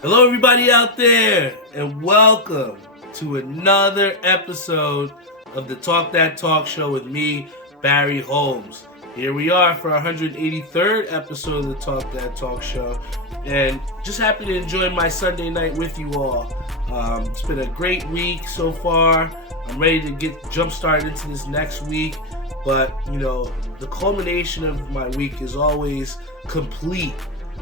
Hello, everybody out there, and welcome to another episode of the Talk That Talk Show with me, Barry Holmes. Here we are for our 183rd episode of the Talk That Talk Show, and just happy to enjoy my Sunday night with you all. It's been a great week so far. I'm ready to get jump started into this next week, but the culmination of my week is always complete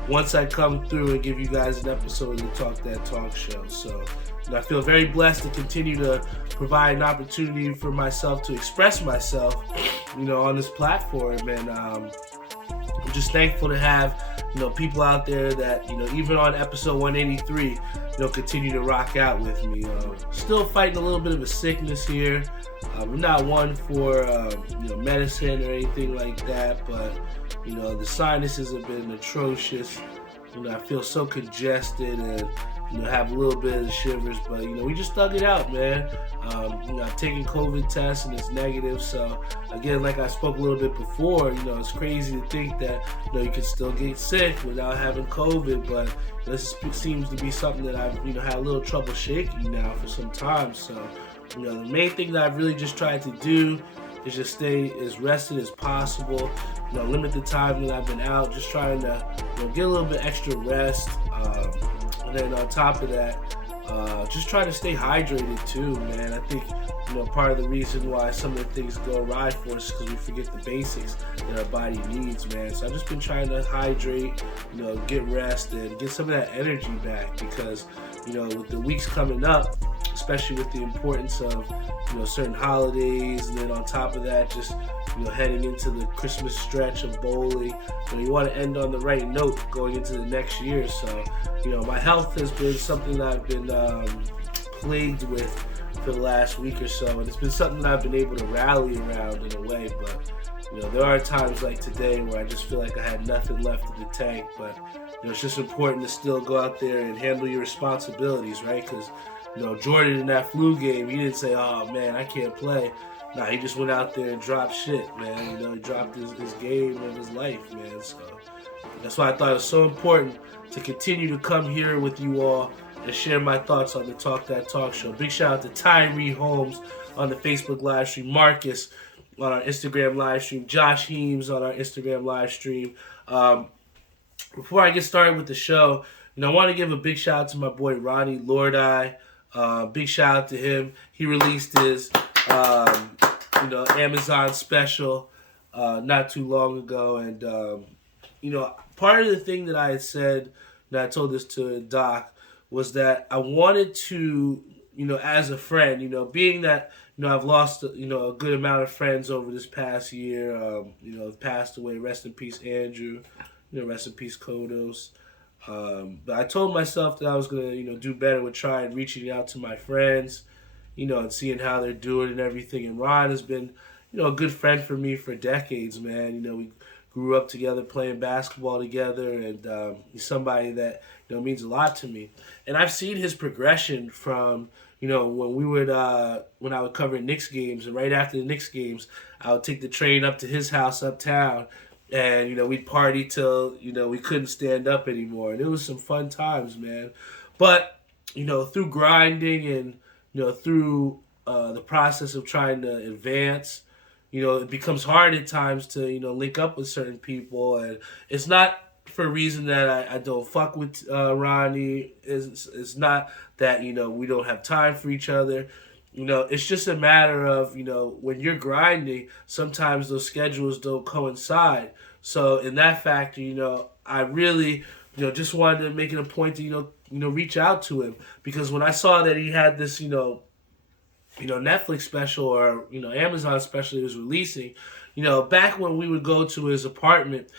once I come through and give you guys an episode of the Talk That Talk Show. So I feel very blessed to continue to provide an opportunity for myself to express myself, on this platform. And I'm just thankful to have, people out there that, even on episode 183, continue to rock out with me. Still fighting a little bit of a sickness here. I'm not one for, medicine or anything like that, but the sinuses have been atrocious. I feel so congested and, have a little bit of the shivers, but, we just thug it out, man. I've taken COVID tests and it's negative. So again, like I spoke a little bit before, it's crazy to think that, you can still get sick without having COVID, but this seems to be something that I've, had a little trouble shaking now for some time. So, the main thing that I've really just tried to do is just stay as rested as possible. Limit the time that I've been out, just trying to get a little bit extra rest. And then on top of that, just trying to stay hydrated too, man. I think part of the reason why some of the things go awry for us is because we forget the basics that our body needs, man. So I've just been trying to hydrate, get rest and get some of that energy back, because with the weeks coming up, especially with the importance of certain holidays, and then on top of that, just heading into the Christmas stretch of bowling, you want to end on the right note going into the next year. So my health has been something that I've been plagued with for the last week or so, and it's been something that I've been able to rally around in a way. But there are times like today where I just feel like I had nothing left in the tank. But it's just important to still go out there and handle your responsibilities, right? Because Jordan in that flu game, he didn't say, "Oh man, I can't play." Nah, he just went out there and dropped shit, man. He dropped his game of his life, man. So that's why I thought it was so important to continue to come here with you all and share my thoughts on the Talk That Talk Show. Big shout out to Tyree Holmes on the Facebook live stream, Marcus on our Instagram live stream, Josh Heems on our Instagram live stream. Before I get started with the show, I want to give a big shout out to my boy Ronnie Lordi. Big shout out to him. He released his Amazon special not too long ago, and part of the thing that I had said, and I told this to Doc, was that I wanted to, as a friend, being that I've lost a good amount of friends over this past year. Passed away. Rest in peace, Andrew. Rest in peace, Kodos. But I told myself that I was gonna, do better with trying reaching out to my friends, and seeing how they're doing and everything. And Ron has been, a good friend for me for decades, man. We grew up together playing basketball together, and he's somebody that means a lot to me. And I've seen his progression from when we would when I would cover Knicks games, and right after the Knicks games, I would take the train up to his house uptown. And we'd party till we couldn't stand up anymore, and it was some fun times, man. But through grinding and through the process of trying to advance, it becomes hard at times to link up with certain people, and it's not for a reason that I don't fuck with Ronnie. It's not that we don't have time for each other. It's just a matter of, when you're grinding, sometimes those schedules don't coincide. So in that factor, I really, just wanted to make it a point to, reach out to him. Because when I saw that he had this, Netflix special or, Amazon special he was releasing, back when we would go to his apartment,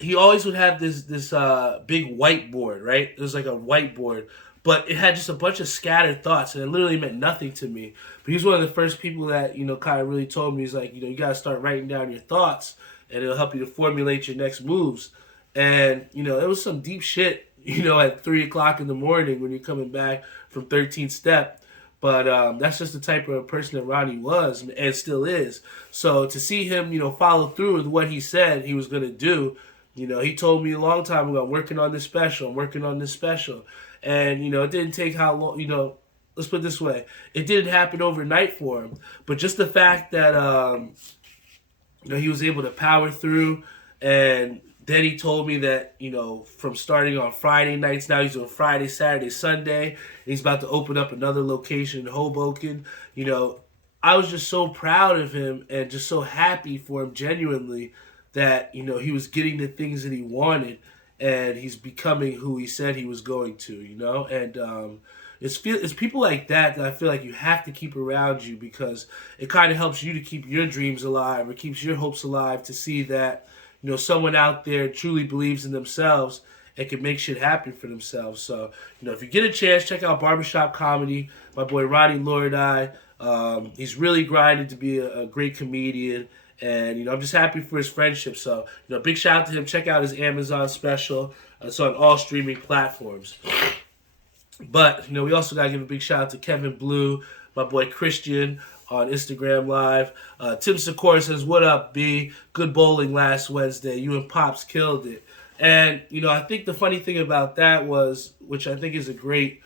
he always would have this big whiteboard, right? It was like a whiteboard. But it had just a bunch of scattered thoughts, and it literally meant nothing to me. But he's one of the first people that, kind of really told me, he's like, you got to start writing down your thoughts, and it'll help you to formulate your next moves. And, it was some deep shit, at 3 o'clock in the morning when you're coming back from 13th step. But that's just the type of person that Ronnie was and still is. So to see him, follow through with what he said he was going to do, He told me a long time ago, I'm working on this special. I'm working on this special. And, it didn't take how long, let's put it this way. It didn't happen overnight for him. But just the fact that, he was able to power through. And then he told me that, from starting on Friday nights, now he's doing Friday, Saturday, Sunday. And he's about to open up another location in Hoboken. I was just so proud of him and just so happy for him genuinely that, he was getting the things that he wanted and he's becoming who he said he was going to, and it's people like that I feel like you have to keep around you because it kind of helps you to keep your dreams alive or keeps your hopes alive to see that, someone out there truly believes in themselves and can make shit happen for themselves. So, if you get a chance, check out Barbershop Comedy. My boy Ronnie Lordi. He's really grinded to be a great comedian. And, I'm just happy for his friendship. So, big shout out to him. Check out his Amazon special. It's on all streaming platforms. But, we also got to give a big shout out to Kevin Blue, my boy Christian on Instagram Live. Tim Secor says, what up, B? Good bowling last Wednesday. You and Pops killed it. And, I think the funny thing about that was, which I think is a great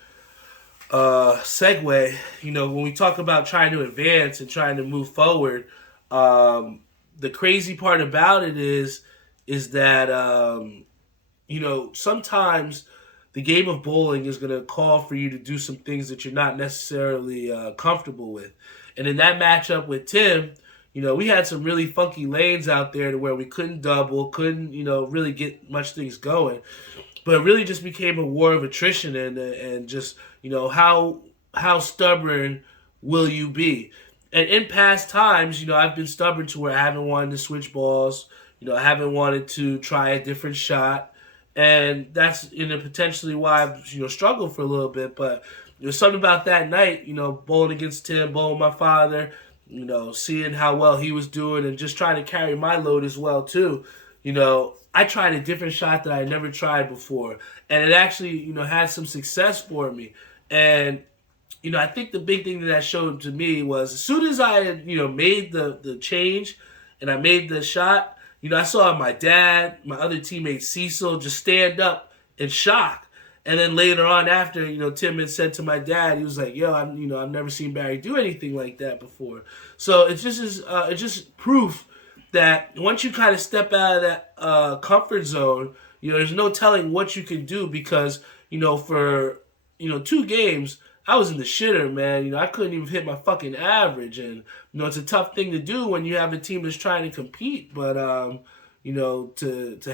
segue, when we talk about trying to advance and trying to move forward, the crazy part about it is that, sometimes the game of bowling is going to call for you to do some things that you're not necessarily comfortable with. And in that matchup with Tim, we had some really funky lanes out there to where we couldn't double, couldn't, really get much things going. But it really just became a war of attrition and just, how stubborn will you be? And in past times, I've been stubborn to where I haven't wanted to switch balls. I haven't wanted to try a different shot. And that's, potentially why I've, struggled for a little bit. But there's something about that night, bowling against Tim, bowling my father, seeing how well he was doing and just trying to carry my load as well, too. I tried a different shot that I had never tried before. And it actually, had some success for me. And I think the big thing that showed to me was as soon as I had, made the change and I made the shot, I saw my dad, my other teammate Cecil just stand up in shock. And then later on after, Tim had said to my dad, he was like, yo, I've never seen Barry do anything like that before. So it's just proof that once you kind of step out of that comfort zone, there's no telling what you can do because, for, 2 games, I was in the shitter, man. I couldn't even hit my fucking average. And, it's a tough thing to do when you have a team that's trying to compete. But, to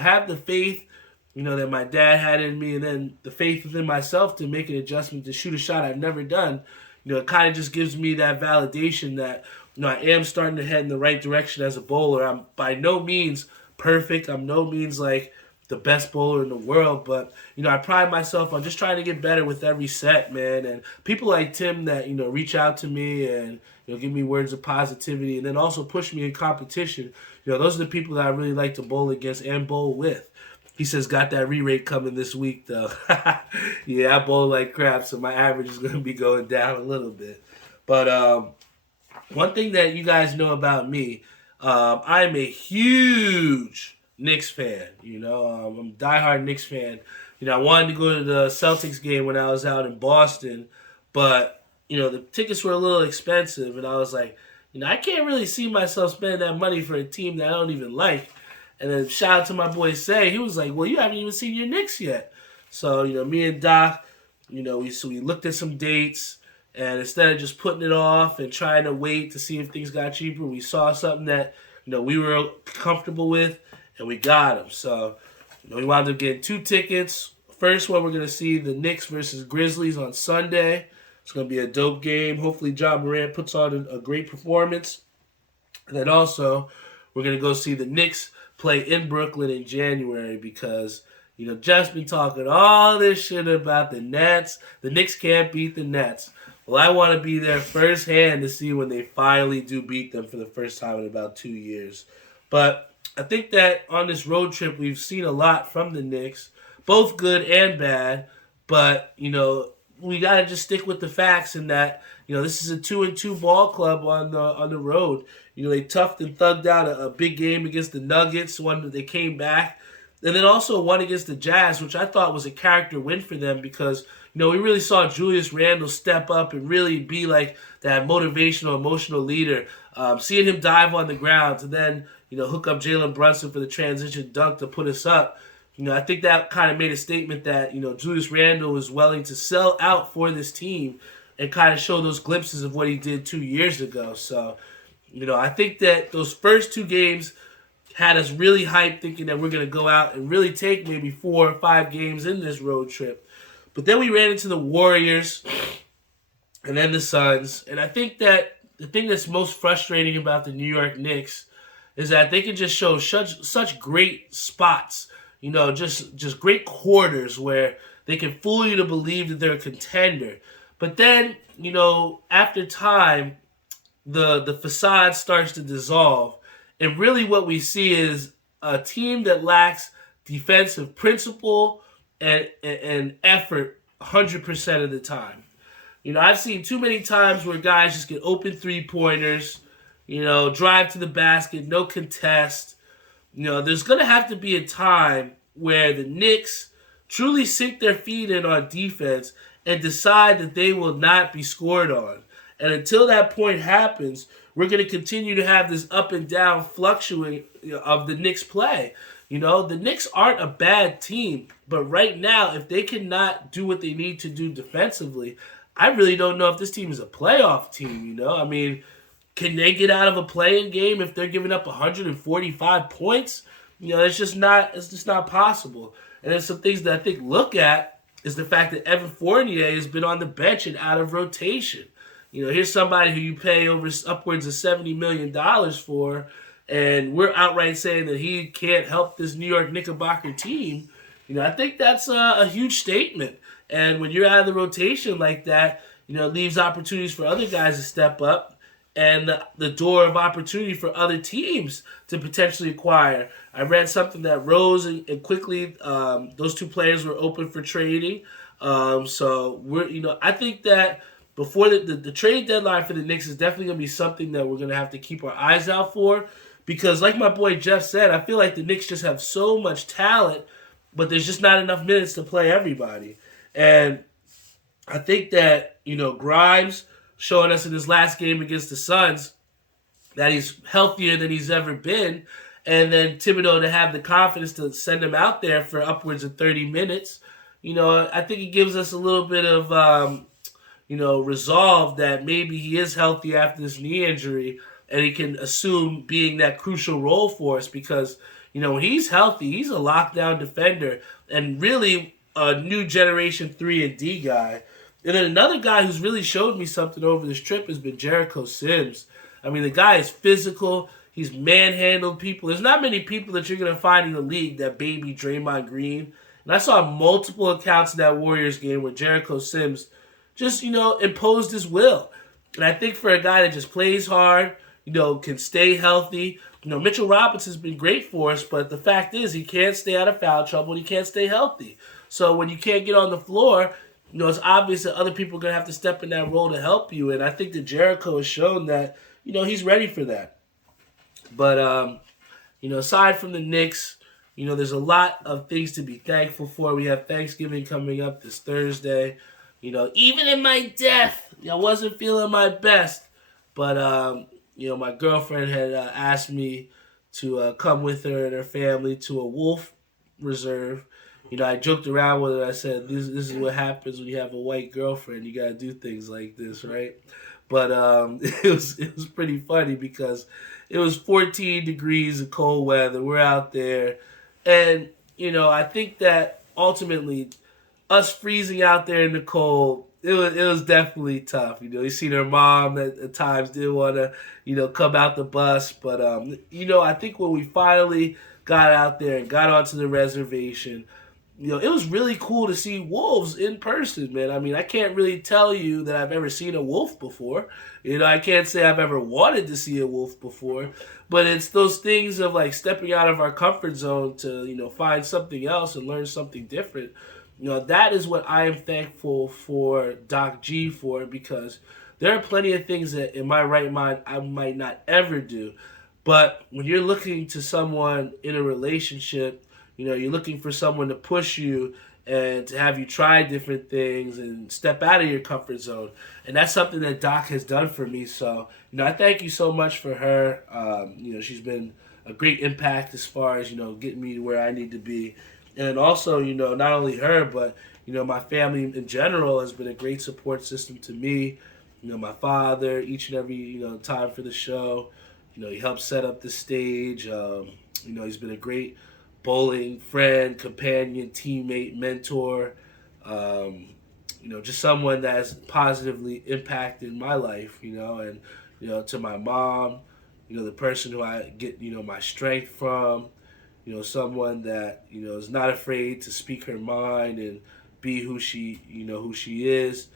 have the faith, that my dad had in me and then the faith within myself to make an adjustment to shoot a shot I've never done, it kind of just gives me that validation that, I am starting to head in the right direction as a bowler. I'm by no means perfect. I'm no means like the best bowler in the world, but I pride myself on just trying to get better with every set, man. And people like Tim that reach out to me and give me words of positivity and then also push me in competition. Those are the people that I really like to bowl against and bowl with. He says got that re-rate coming this week though. Yeah, I bowl like crap, so my average is going to be going down a little bit. But one thing that you guys know about me, I'm a huge Knicks fan. I'm a diehard Knicks fan. I wanted to go to the Celtics game when I was out in Boston, but the tickets were a little expensive, and I was like, I can't really see myself spending that money for a team that I don't even like. And then shout out to my boy Say, he was like, well, you haven't even seen your Knicks yet. So me and Doc, we looked at some dates, and instead of just putting it off and trying to wait to see if things got cheaper, we saw something that we were comfortable with. And we got them. So, we wound up getting 2 tickets. First one, we're going to see the Knicks versus Grizzlies on Sunday. It's going to be a dope game. Hopefully, John Morant puts on a great performance. And then also, we're going to go see the Knicks play in Brooklyn in January because, Jeff's been talking all this shit about the Nets. The Knicks can't beat the Nets. Well, I want to be there firsthand to see when they finally do beat them for the first time in about 2 years. But I think that on this road trip, we've seen a lot from the Knicks, both good and bad. But, we got to just stick with the facts in that, this is a 2-2 ball club on the road. They toughed and thugged out a big game against the Nuggets, one that they came back, And then also one against the Jazz, which I thought was a character win for them because, we really saw Julius Randle step up and really be like that motivational, emotional leader. Seeing him dive on the ground and then, hook up Jalen Brunson for the transition dunk to put us up. I think that kind of made a statement that, Julius Randle was willing to sell out for this team and kind of show those glimpses of what he did 2 years ago. So, I think that those first two games had us really hyped, thinking that we're going to go out and really take maybe 4 or 5 games in this road trip. But then we ran into the Warriors and then the Suns. And I think that the thing that's most frustrating about the New York Knicks is that they can just show such great spots, just great quarters where they can fool you to believe that they're a contender. But then, after time, the facade starts to dissolve. And really what we see is a team that lacks defensive principle and effort 100% of the time. I've seen too many times where guys just get open three-pointers, drive to the basket, no contest. There's going to have to be a time where the Knicks truly sink their feet in on defense and decide that they will not be scored on. And until that point happens, we're going to continue to have this up and down fluctuating of the Knicks play. The Knicks aren't a bad team, but right now, if they cannot do what they need to do defensively, I really don't know if this team is a playoff team, I mean, can they get out of a play-in game if they're giving up 145 points? It's just not possible. And there's some things that I think look at is the fact that Evan Fournier has been on the bench and out of rotation. Here's somebody who you pay upwards of $70 million for, and we're outright saying that he can't help this New York Knickerbocker team. I think that's a huge statement. And when you're out of the rotation like that, it leaves opportunities for other guys to step up and the door of opportunity for other teams to potentially acquire. I read something that Rose and Quickly, those two players were open for trading. So I think that before the trade deadline for the Knicks is definitely going to be something that we're going to have to keep our eyes out for. Because like my boy Jeff said, I feel like the Knicks just have so much talent, but there's just not enough minutes to play everybody. And I think that, Grimes showing us in his last game against the Suns that he's healthier than he's ever been. And then Thibodeau to have the confidence to send him out there for upwards of 30 minutes. I think it gives us a little bit of, resolve that maybe he is healthy after this knee injury and he can assume being that crucial role for us because, when he's healthy, he's a lockdown defender and really a new generation 3-and-D guy. And then another guy who's really showed me something over this trip has been Jericho Sims. I mean, the guy is physical. He's manhandled people. There's not many people that you're going to find in the league that baby Draymond Green. And I saw multiple accounts in that Warriors game where Jericho Sims just, imposed his will. And I think for a guy that just plays hard, can stay healthy. Mitchell Robinson's been great for us, but the fact is he can't stay out of foul trouble and he can't stay healthy. So when you can't get on the floor, it's obvious that other people are going to have to step in that role to help you. And I think that Jericho has shown that, he's ready for that. But, aside from the Knicks, there's a lot of things to be thankful for. We have Thanksgiving coming up this Thursday. Even in my death, I wasn't feeling my best. But, my girlfriend had asked me to come with her and her family to a wolf reserve. I joked around with her. I said, this is what happens when you have a white girlfriend. You got to do things like this, right? But it was pretty funny because it was 14 degrees of cold weather. We're out there. And, I think that ultimately us freezing out there in the cold, it was definitely tough. You seen her mom at times didn't want to, come out the bus. But, I think when we finally got out there and got onto the reservation, it was really cool to see wolves in person, man. I mean, I can't really tell you that I've ever seen a wolf before. I can't say I've ever wanted to see a wolf before. But it's those things of, like, stepping out of our comfort zone to, find something else and learn something different. That is what I am thankful for Doc G for, because there are plenty of things that in my right mind I might not ever do. But when you're looking to someone in a relationship, you're looking for someone to push you and to have you try different things and step out of your comfort zone. And that's something that Doc has done for me. So, I thank you so much for her. She's been a great impact as far as, getting me to where I need to be. And also, not only her, but, my family in general has been a great support system to me. My father, each and every, time for the show, he helped set up the stage. He's been a great bowling friend, companion, teammate, mentor. Just someone that has positively impacted my life, and, to my mom, the person who I get, my strength from, someone that, is not afraid to speak her mind and be who she is.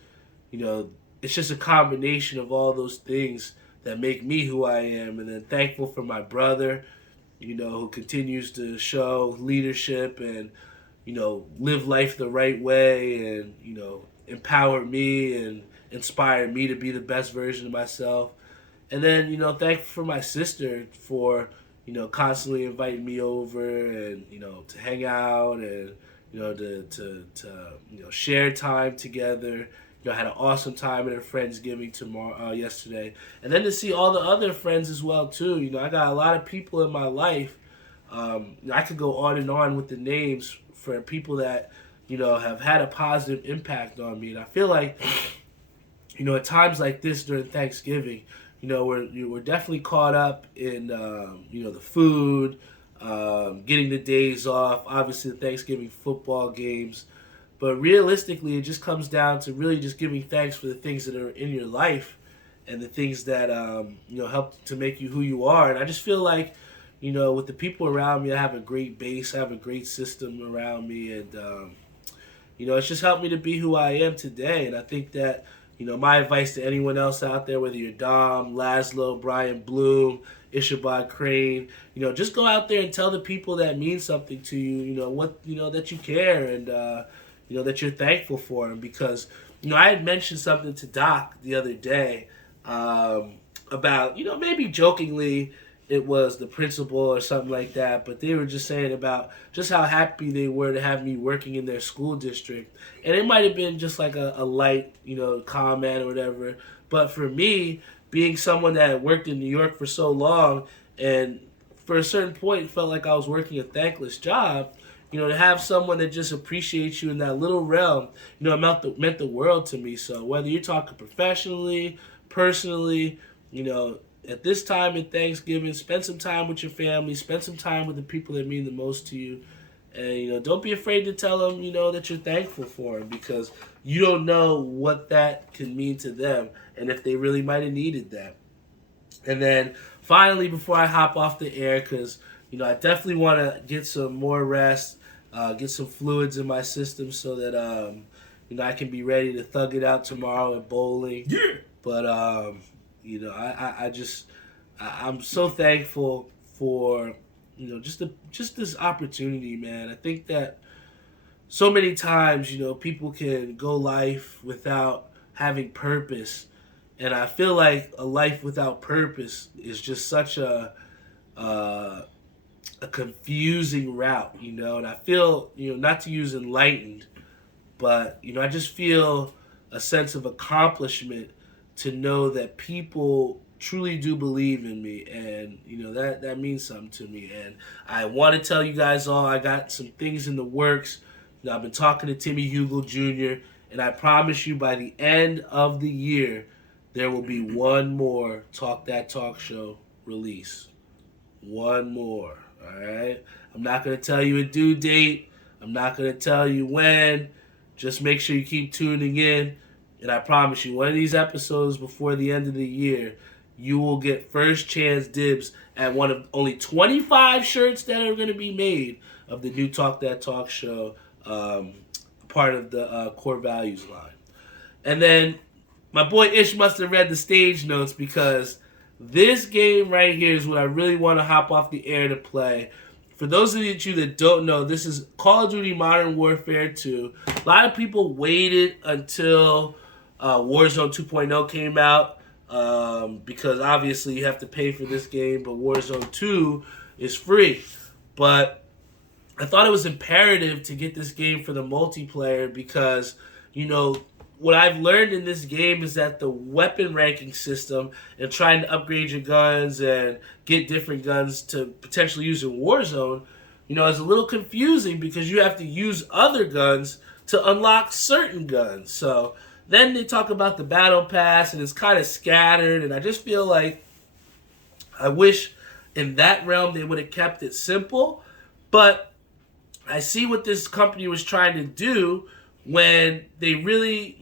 It's just a combination of all those things that make me who I am. And then thankful for my brother, who continues to show leadership and, live life the right way and, empower me and inspire me to be the best version of myself. And then, thankful for my sister for, constantly inviting me over and, to hang out and, to share time together. I had an awesome time at a Friendsgiving yesterday. And then to see all the other friends as well, too. I got a lot of people in my life. I could go on and on with the names for people that, have had a positive impact on me. And I feel like, at times like this during Thanksgiving, we're definitely caught up in, the food, getting the days off, obviously the Thanksgiving football games. But realistically, it just comes down to really just giving thanks for the things that are in your life and the things that, help to make you who you are. And I just feel like, with the people around me, I have a great base, I have a great system around me. And, it's just helped me to be who I am today. And I think that, my advice to anyone else out there, whether you're Dom, Laszlo, Brian Bloom, Ishabod Crane, just go out there and tell the people that mean something to you, that you care and, that you're thankful for them. Because, I had mentioned something to Doc the other day about, maybe jokingly it was the principal or something like that, but they were just saying about just how happy they were to have me working in their school district. And it might have been just like a light, comment or whatever. But for me, being someone that worked in New York for so long and for a certain point felt like I was working a thankless job, to have someone that just appreciates you in that little realm, it meant the world to me. So whether you're talking professionally, personally, at this time in Thanksgiving, spend some time with your family, spend some time with the people that mean the most to you. And, don't be afraid to tell them, that you're thankful for them, because you don't know what that can mean to them and if they really might have needed that. And then finally, before I hop off the air, because, I definitely want to get some more rest, get some fluids in my system so that, I can be ready to thug it out tomorrow at bowling. Yeah. But, I'm so thankful for, just this opportunity, man. I think that so many times, people can go life without having purpose. And I feel like a life without purpose is just such a confusing route, and I feel, not to use enlightened, but, I just feel a sense of accomplishment to know that people truly do believe in me, and, that means something to me. And I want to tell you guys all, I got some things in the works. I've been talking to Timmy Hugel Jr., and I promise you by the end of the year, there will be one more Talk That Talk Show release. One more, all right? I'm not going to tell you a due date. I'm not going to tell you when. Just make sure you keep tuning in. And I promise you, one of these episodes before the end of the year, you will get first chance dibs at one of only 25 shirts that are going to be made of the new Talk That Talk Show, part of the Core Values line. And then my boy Ish must have read the stage notes, because this game right here is what I really want to hop off the air to play. For those of you that don't know, this is Call of Duty Modern Warfare 2. A lot of people waited until Warzone 2.0 came out, because obviously you have to pay for this game, but Warzone 2 is free. But I thought it was imperative to get this game for the multiplayer because, what I've learned in this game is that the weapon ranking system and trying to upgrade your guns and get different guns to potentially use in Warzone, is a little confusing because you have to use other guns to unlock certain guns. So then they talk about the battle pass and it's kind of scattered, and I just feel like I wish in that realm they would have kept it simple. But I see what this company was trying to do when they really,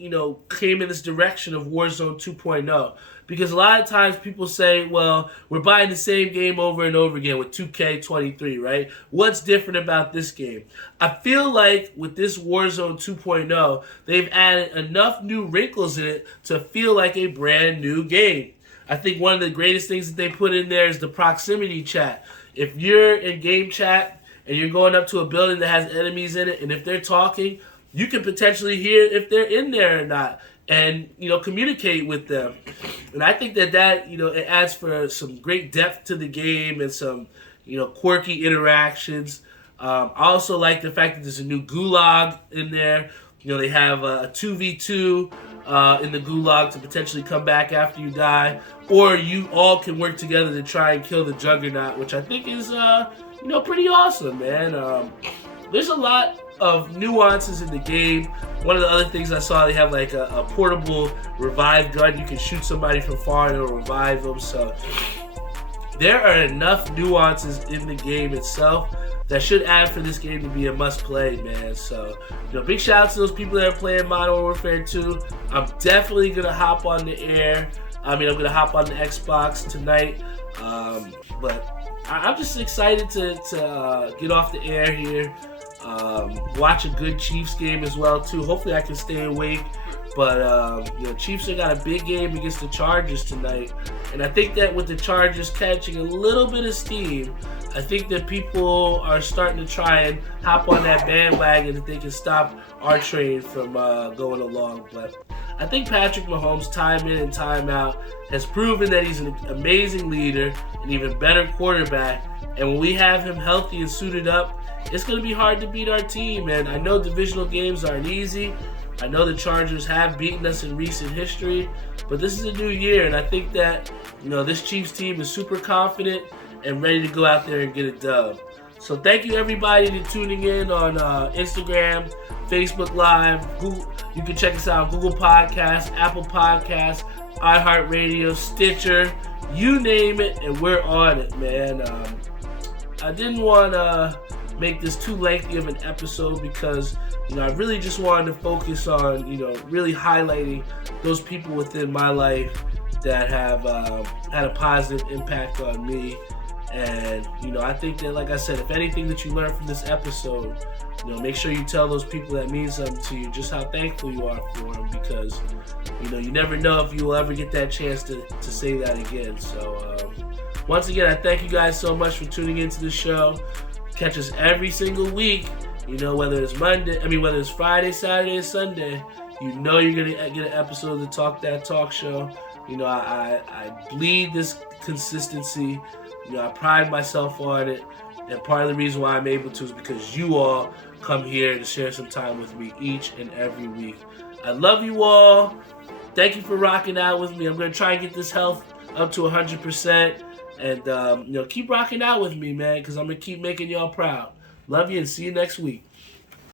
came in this direction of Warzone 2.0. Because a lot of times people say, well, we're buying the same game over and over again with 2K23, right? What's different about this game? I feel like with this Warzone 2.0, they've added enough new wrinkles in it to feel like a brand new game. I think one of the greatest things that they put in there is the proximity chat. If you're in game chat and you're going up to a building that has enemies in it, and if they're talking, you can potentially hear if they're in there or not, and communicate with them. And I think that it adds for some great depth to the game and some quirky interactions. I also like the fact that there's a new gulag in there. They have a 2v2 in the gulag to potentially come back after you die, or you all can work together to try and kill the juggernaut, which I think is pretty awesome, man. There's a lot of nuances in the game. One of the other things I saw, they have like a portable revive gun. You can shoot somebody from far and it'll revive them. So there are enough nuances in the game itself that should add for this game to be a must-play, man. So, big shout out to those people that are playing Modern Warfare 2. I'm definitely going to hop on the air. I'm going to hop on the Xbox tonight. But I'm just excited to get off the air here. Watch a good Chiefs game as well too. Hopefully I can stay awake. But Chiefs have got a big game against the Chargers tonight, and I think that with the Chargers catching a little bit of steam, I think that people are starting to try and hop on that bandwagon that they can stop our train from going along. But I think Patrick Mahomes, time in and time out, has proven that he's an amazing leader, an even better quarterback. And when we have him healthy and suited up, it's going to be hard to beat our team. And I know divisional games aren't easy. I know the Chargers have beaten us in recent history, but this is a new year, and I think that this Chiefs team is super confident and ready to go out there and get a dub. So thank you everybody for tuning in on Instagram, Facebook Live. You can check us out on Google Podcasts, Apple Podcasts, iHeartRadio, Stitcher, you name it, and we're on it, man. I didn't want to make this too lengthy of an episode because I really just wanted to focus on really highlighting those people within my life that have had a positive impact on me. And I think that, like I said, if anything that you learn from this episode, make sure you tell those people that mean something to you just how thankful you are for them, because you never know if you will ever get that chance to say that again. So once again, I thank you guys so much for tuning into the show. Catch us every single week, whether it's whether it's Friday, Saturday, or Sunday, you're gonna get an episode of the Talk That Talk Show. I bleed this consistency. I pride myself on it, and part of the reason why I'm able to is because you all come here to share some time with me each and every week. I love you all. Thank you for rocking out with me. I'm gonna try and get this health up to 100%. And, keep rocking out with me, man, because I'm going to keep making y'all proud. Love you and see you next week.